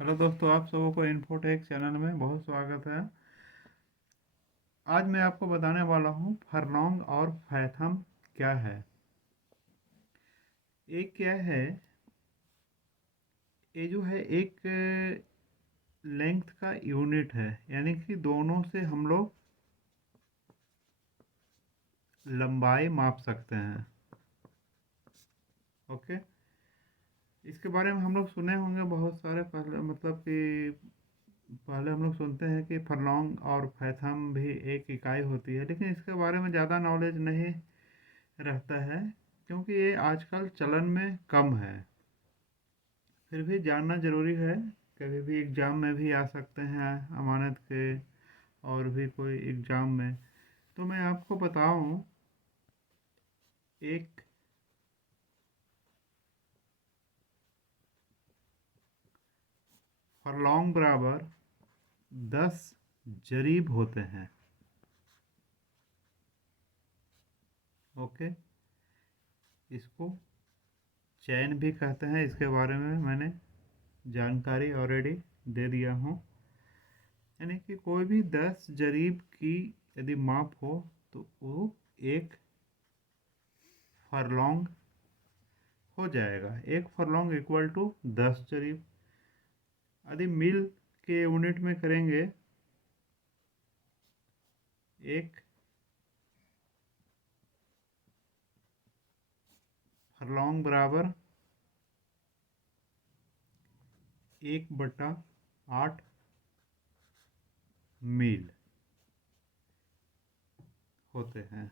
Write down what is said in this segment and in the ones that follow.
Hello दोस्तों, आप सबों को इन्फोटेक चैनल में बहुत स्वागत है। आज मैं आपको बताने वाला हूँ फरलोंग और फैथम क्या है। ये क्या है? ये जो है एक लेंथ का यूनिट है, यानी कि दोनों से हम लोग लंबाई माप सकते हैं। ओके, इसके बारे में हम लोग सुने होंगे बहुत सारे। पहले मतलब कि पहले हम लोग सुनते हैं कि फरलोंग और फैथम भी एक इकाई होती है, लेकिन इसके बारे में ज़्यादा नॉलेज नहीं रहता है क्योंकि ये आजकल चलन में कम है। फिर भी जानना ज़रूरी है, कभी भी एग्ज़ाम में भी आ सकते हैं, अमानत के और भी कोई एग्ज़ाम में। तो मैं आपको बताऊं, एक फरलोंग बराबर 10 जरीब होते हैं। ओके, इसको चैन भी कहते हैं, इसके बारे में मैंने जानकारी ऑलरेडी दे दिया हूँ। यानी कि कोई भी 10 जरीब की यदि माप हो तो वो एक फरलोंग हो जाएगा। एक फरलोंग इक्वल टू 10 जरीब। यदि मील के यूनिट में करेंगे, एक फरलोंग बराबर 1/8 मील होते हैं।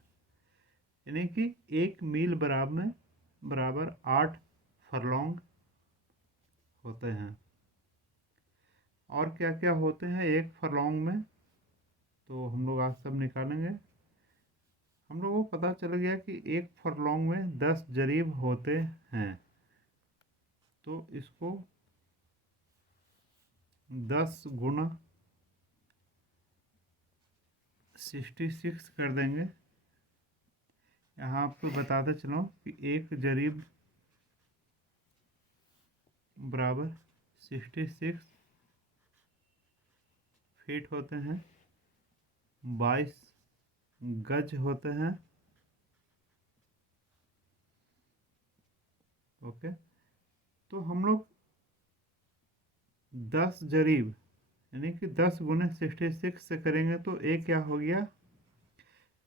यानी कि एक मील बराबर 8 फरलोंग होते हैं। और क्या क्या होते हैं एक फरलोंग में, तो हम लोग आज सब निकालेंगे। हम लोगों को पता चल गया कि एक फरलोंग में 10 जरीब होते हैं, तो इसको 10 गुना 66 कर देंगे। यहाँ आपको बताते चलो कि एक जरीब बराबर 66 फीट होते हैं, 22 गज होते हैं। ओके, तो हम लोग 10 जरीब यानी कि 10 गुने 66 से करेंगे तो एक क्या हो गया,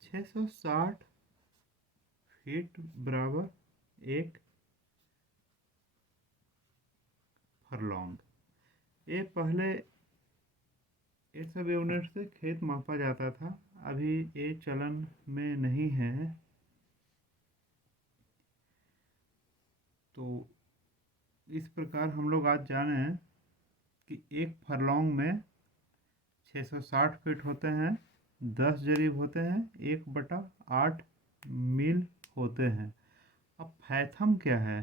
660 फीट बराबर एक फरलोंग। ये पहले ये सब यूनिट से खेत मापा जाता था, अभी ये चलन में नहीं है। तो इस प्रकार हम लोग आज जाने कि एक फरलोंग में 660 फीट होते हैं, 10 जरीब होते हैं, 1/8 मील होते हैं। अब फैथम क्या है?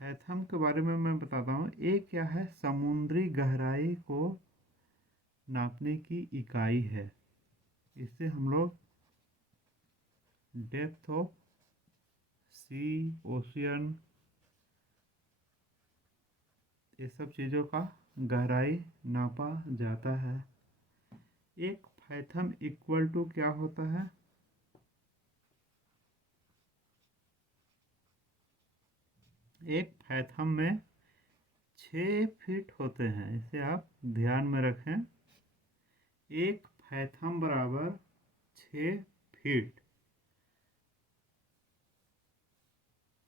फैथम के बारे में मैं बताता हूँ। ये क्या है, समुद्री गहराई को नापने की इकाई है। इससे हम लोग डेप्थ ऑफ सी, ओशियन, ये सब चीज़ों का गहराई नापा जाता है। एक फैथम इक्वल टू क्या होता है, एक फैथम में 6 फीट होते हैं। इसे आप ध्यान में रखें। एक फैथम बराबर 6 फीट।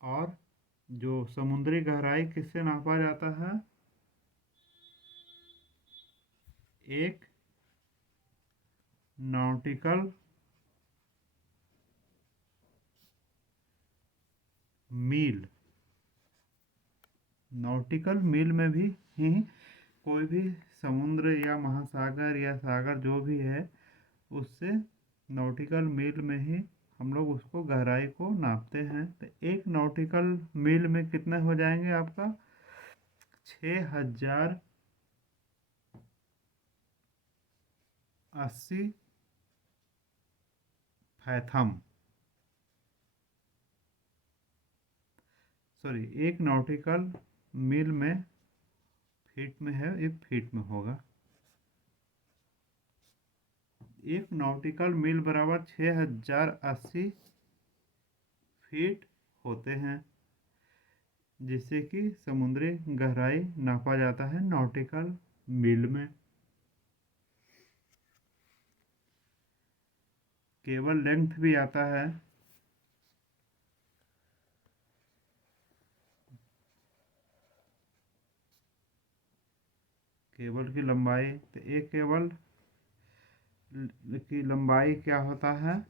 और जो समुद्री गहराई किससे नापा जाता है, एक नॉटिकल मील। नॉटिकल मील में भी ही कोई भी समुद्र या महासागर या सागर जो भी है, उससे नॉटिकल मील में ही हम लोग उसको गहराई को नापते हैं। तो एक नॉटिकल मील में कितने हो जाएंगे आपका, 6000 80 फैथम, सॉरी, 1 नॉटिकल मील में फीट में है, 1 फीट में होगा। 1 नॉटिकल मील बराबर 6080 फीट होते हैं, जिससे कि समुद्री गहराई नापा जाता है नॉटिकल मील में। केबल लेंथ भी आता है, केबल की लंबाई, तो एक केबल की लंबाई क्या होता है,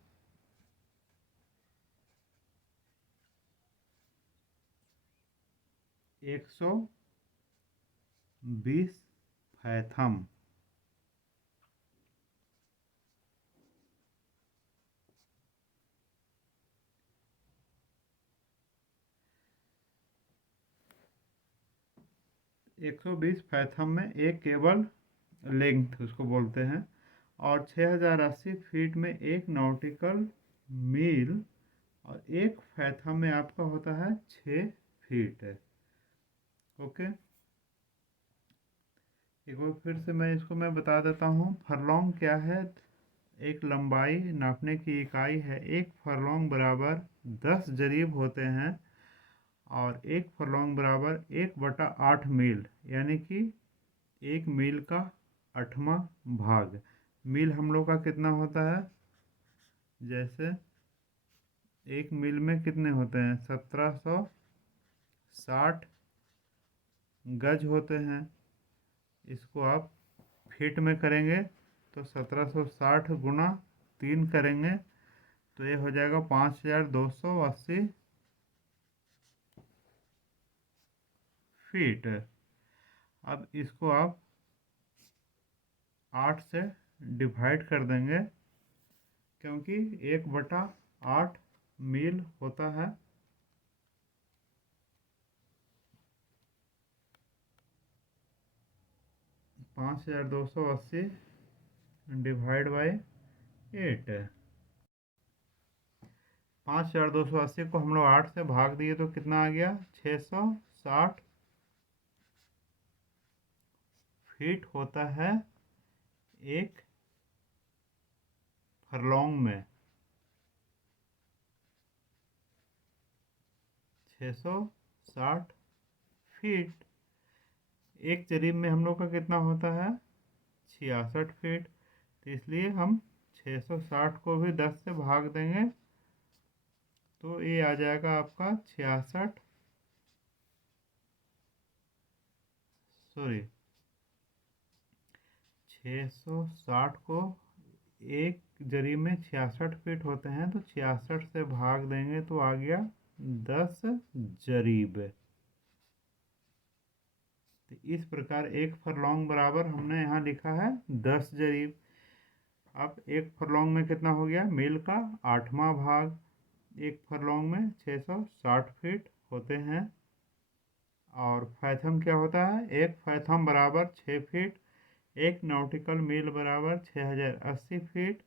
120 फैथम। एक सौ बीस फैथम में एक केबल लेंथ उसको बोलते हैं, और 6080 फीट में एक नॉटिकल मील, और एक फैथम में आपका होता है 6 फीट। ओके, एक बार फिर से मैं बता देता हूँ फरलॉन्ग क्या है। एक लंबाई नापने की इकाई है। एक फरलॉन्ग बराबर 10 जरीब होते हैं, और एक फरलॉन्ग बराबर 1/8 मील, यानी कि 1 मील का 8वां भाग। मील हम लोग का कितना होता है, जैसे 1 मील में कितने होते हैं, 1760 गज होते हैं। इसको आप फीट में करेंगे तो 1760 गुना 3 करेंगे तो ये हो जाएगा 5280 फीट। अब इसको आप 8 से डिवाइड कर देंगे, क्योंकि 1/8 मील होता है। 5280 डिवाइड बाई 8। 5280 को हम लोग 8 से भाग दिए तो कितना आ गया, 660 फीट होता है एक फरलॉन्ग में। 660 फीट। एक जरीब में हम लोग का कितना होता है, 66 फीट। तो इसलिए हम 660 को भी 10 से भाग देंगे तो ये आ जाएगा आपका 66, सॉरी, 660 को एक जरीब में 66 फीट होते हैं, तो 66 से भाग देंगे तो आ गया 10 जरीब। तो इस प्रकार एक फरलॉन्ग बराबर हमने यहाँ लिखा है 10 जरीब। अब एक फरलॉन्ग में कितना हो गया, मील का 8वां भाग। एक फरलॉन्ग में 660 फीट होते हैं। और फैथम क्या होता है, एक फैथम बराबर 6 फीट। एक नॉटिकल मील बराबर 6080 फीट।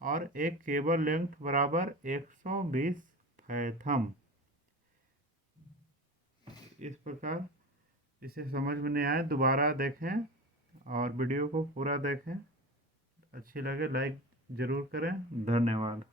और एक केबल लेंथ बराबर 120 फैथम। इस प्रकार इसे समझ में नहीं आए दोबारा देखें और वीडियो को पूरा देखें। अच्छी लगे लाइक ज़रूर करें। धन्यवाद।